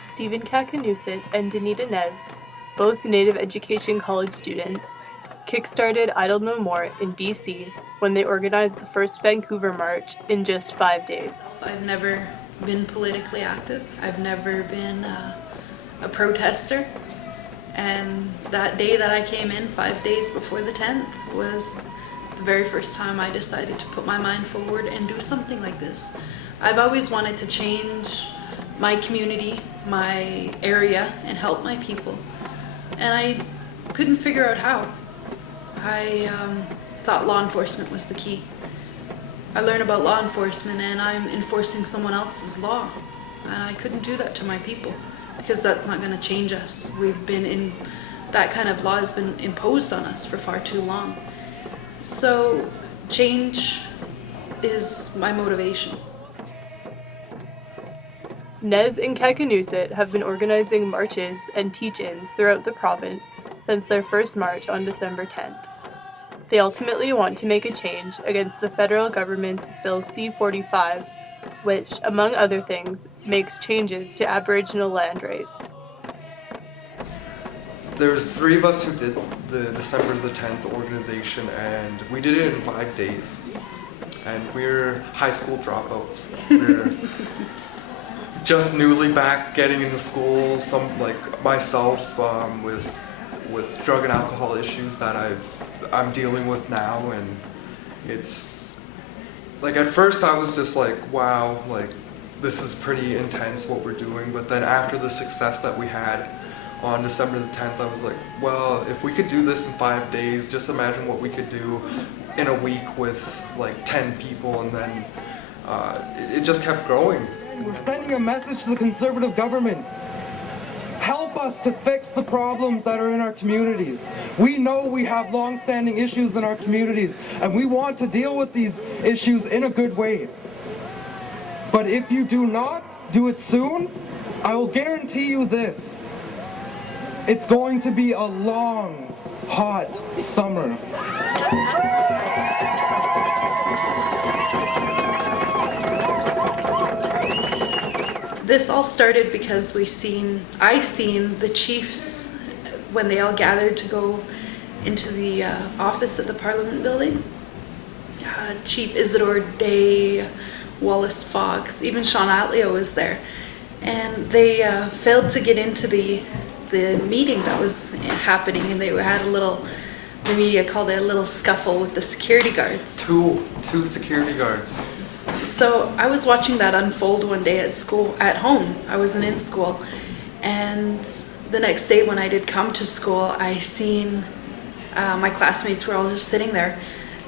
Stephen Kakinoosit and Danita, both Native Education College students, kickstarted Idle No More in BC when they organized the first Vancouver March in just 5 days. I've never been politically active. I've never been a protester. And that day that I came in, 5 days before the 10th, was the very first time I decided to put my mind forward and do something like this. I've always wanted to change my community, my area, and help my people. And I couldn't figure out how. I thought law enforcement was the key. I learned about law enforcement and I'm enforcing someone else's law. And I couldn't do that to my people because that's not going to change us. That kind of law has been imposed on us for far too long. So change is my motivation. Nez and Kakinoosit have been organizing marches and teach-ins throughout the province since their first march on December 10th. They ultimately want to make a change against the federal government's Bill C-45, which, among other things, makes changes to Aboriginal land rights. There's 3 of us who did the December the 10th organization, and we did it in 5 days. And we're high school dropouts. We're just newly back getting into school. Some, like myself, with drug and alcohol issues that I'm dealing with now, and it's like at first I was just like, wow, like this is pretty intense what we're doing. But then after the success that we had on December the 10th, I was like, well, if we could do this in 5 days, just imagine what we could do in a week with like 10 people, and then it just kept growing. We're sending a message to the Conservative government. Help us to fix the problems that are in our communities. We know we have long-standing issues in our communities, and we want to deal with these issues in a good way. But if you do not do it soon, I will guarantee you this. It's going to be a long, hot summer. This all started because I seen the chiefs when they all gathered to go into the office at the Parliament building. Chief Isidore Day, Wallace Fox, even Sean Atleo was there. And they failed to get into the meeting that was happening, and they had the media called it a little scuffle with the security guards. Two security guards. So I was watching that unfold one day at home. I wasn't in school. And the next day when I did come to school, I seen my classmates were all just sitting there.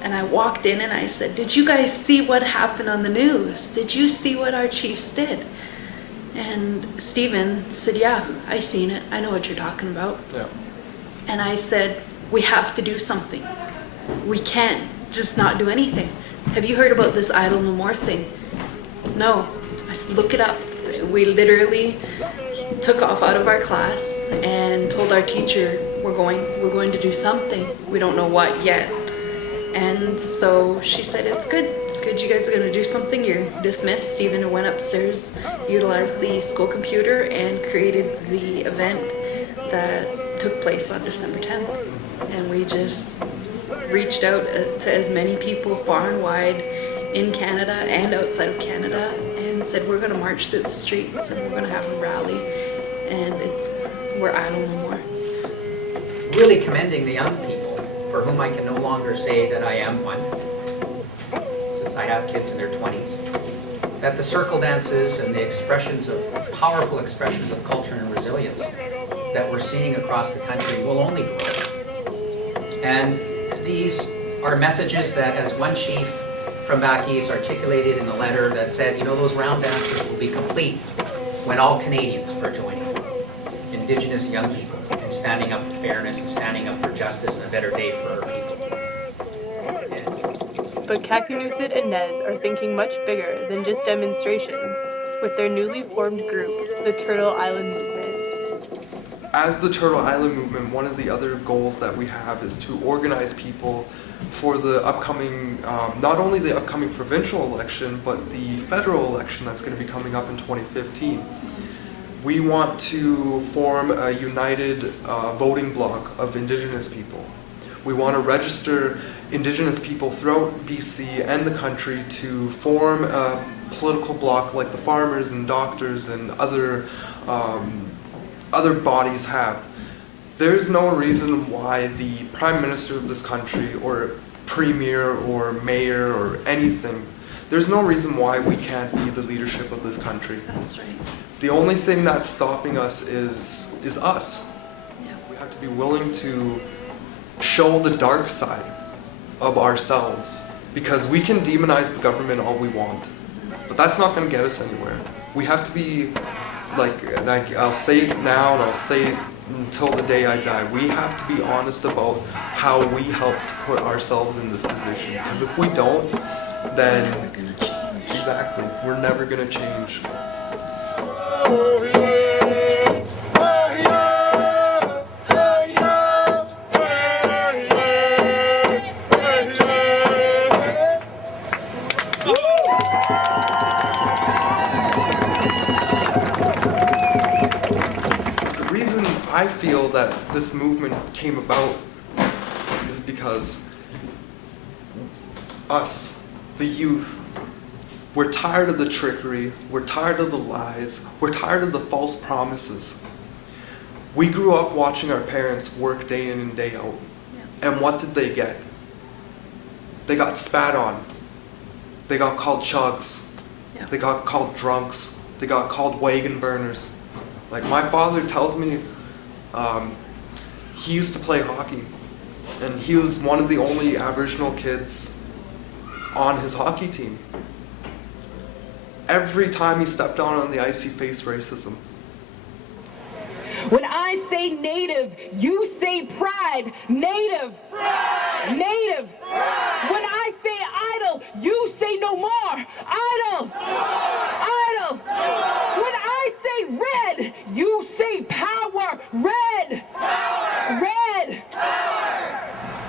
And I walked in and I said, "Did you guys see what happened on the news? Did you see what our chiefs did?" And Stephen said, "Yeah, I seen it. I know what you're talking about." Yeah. And I said, "We have to do something. We can't just not do anything. Have you heard about this Idle No More thing?" "No." I said, "Look it up." We literally took off out of our class and told our teacher, we're going to do something. We don't know what yet. And so she said, it's good, you guys are going to do something, you're dismissed." Stephen went upstairs, utilized the school computer, and created the event that took place on December 10th. And we just reached out to as many people far and wide in Canada and outside of Canada and said, we're going to march through the streets and we're going to have a rally, and we're Idle No More. Really commending the young people, for whom I can no longer say that I am one, since I have kids in their 20s, that the circle dances and the powerful expressions of culture and resilience that we're seeing across the country will only grow. And these are messages that, as one chief from back east articulated in a letter that said, those round dances will be complete when all Canadians are joining, Indigenous young people, and standing up for fairness and standing up for justice and a better day for our people. But Kakinoosit and Nez are thinking much bigger than just demonstrations with their newly formed group, the Turtle Island Movement. As the Turtle Island Movement, one of the other goals that we have is to organize people for the upcoming, not only the upcoming provincial election, but the federal election that's going to be coming up in 2015. We want to form a united voting bloc of Indigenous people. We want to register Indigenous people throughout BC and the country to form a political bloc like the farmers and doctors and other bodies have. There's no reason why the Prime Minister of this country or Premier or Mayor or anything, there's no reason why we can't be the leadership of this country. That's right. The only thing that's stopping us is us. Yeah. We have to be willing to show the dark side of ourselves, because we can demonize the government all we want, but that's not going to get us anywhere. We have to be and I'll say it now and I'll say it until the day I die. We have to be honest about how we helped to put ourselves in this position, because if we don't, then We're never gonna change. exactly, we're never going to change. The reason I feel that this movement came about is because us, the youth, we're tired of the trickery, we're tired of the lies, we're tired of the false promises. We grew up watching our parents work day in and day out. Yeah. And what did they get? They got spat on. They got called chugs. Yeah. They got called drunks. They got called wagon burners. Like, my father tells me he used to play hockey. And he was one of the only Aboriginal kids on his hockey team. Every time he stepped out on the ice, he faced racism. When I say native, you say pride. Native. Pride. Native. Pride. When I say idle, you say no more. Idle. Idle. When I say red, you say power. Red. Power. Red. Power.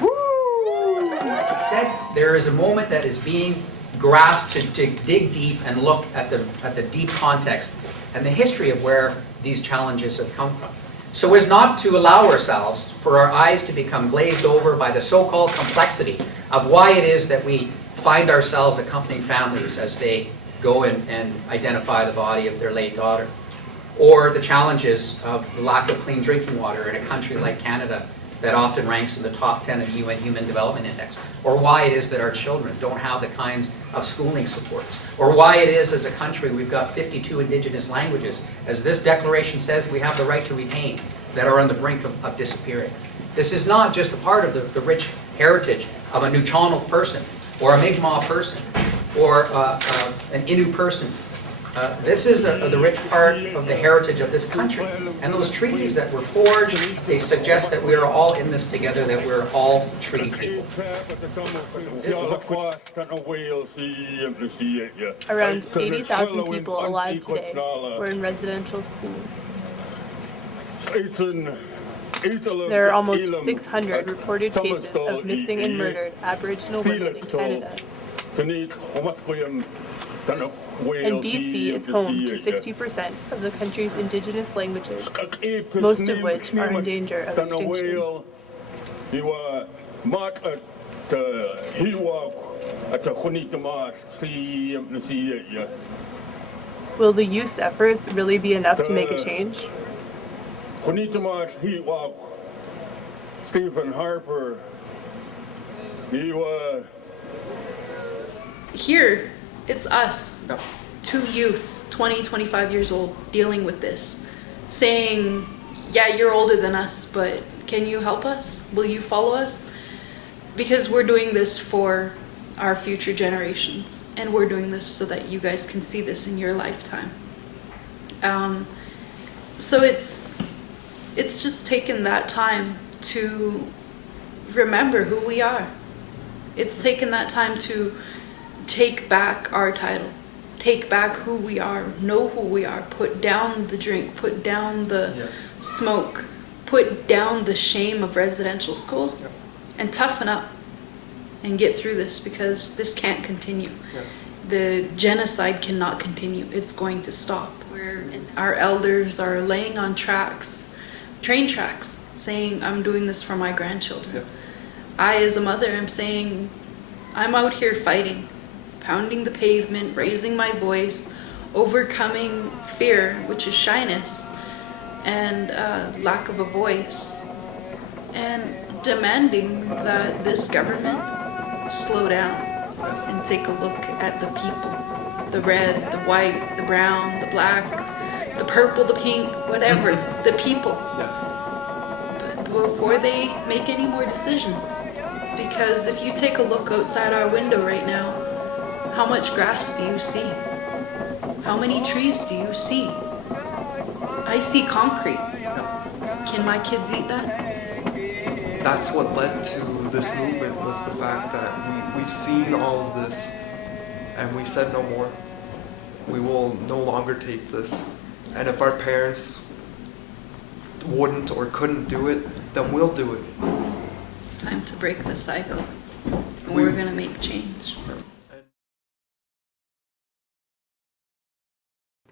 Woo. Instead, there is a moment that is being grasped to dig deep and look at the deep context and the history of where these challenges have come from. So as not to allow ourselves for our eyes to become glazed over by the so-called complexity of why it is that we find ourselves accompanying families as they go and identify the body of their late daughter, or the challenges of the lack of clean drinking water in a country like Canada that often ranks in the top 10 of the UN Human Development Index, or why it is that our children don't have the kinds of schooling supports, or why it is as a country we've got 52 Indigenous languages, as this declaration says we have the right to retain, that are on the brink of disappearing. This is not just a part of the rich heritage of a Nuu-chah-nulth person, or a Mi'kmaq person, or an Innu person. This is the rich part of the heritage of this country. And those treaties that were forged, they suggest that we are all in this together, that we're all treaty people. Around 80,000 people alive today were in residential schools. There are almost 600 reported cases of missing and murdered Aboriginal women in Canada. And BC is home to 60% of the country's Indigenous languages, most of which are in danger of extinction. Will the youth's efforts really be enough to make a change? Stephen Harper, Here, it's us, two youth, 20, 25 years old, dealing with this, saying, yeah, you're older than us, but can you help us? Will you follow us? Because we're doing this for our future generations, and we're doing this so that you guys can see this in your lifetime. So it's just taken that time to remember who we are. It's taken that time to take back our title, take back who we are, know who we are, put down the drink, put down the smoke, put down the shame of residential school, and toughen up and get through this, because this can't continue. The genocide cannot continue. It's going to stop. where our elders are laying on train tracks, saying, I'm doing this for my grandchildren. Yep. I, as a mother, am saying, I'm out here fighting, pounding the pavement, raising my voice, overcoming fear, which is shyness, and lack of a voice, and demanding that this government slow down and take a look at the people. The red, the white, the brown, the black, the purple, the pink, whatever, the people. Yes. Before they make any more decisions. Because if you take a look outside our window right now, how much grass do you see? How many trees do you see? I see concrete. Can my kids eat that? That's what led to this movement, was the fact that we've seen all of this and we said no more. We will no longer take this. And if our parents wouldn't or couldn't do it, then we'll do it. It's time to break the cycle. We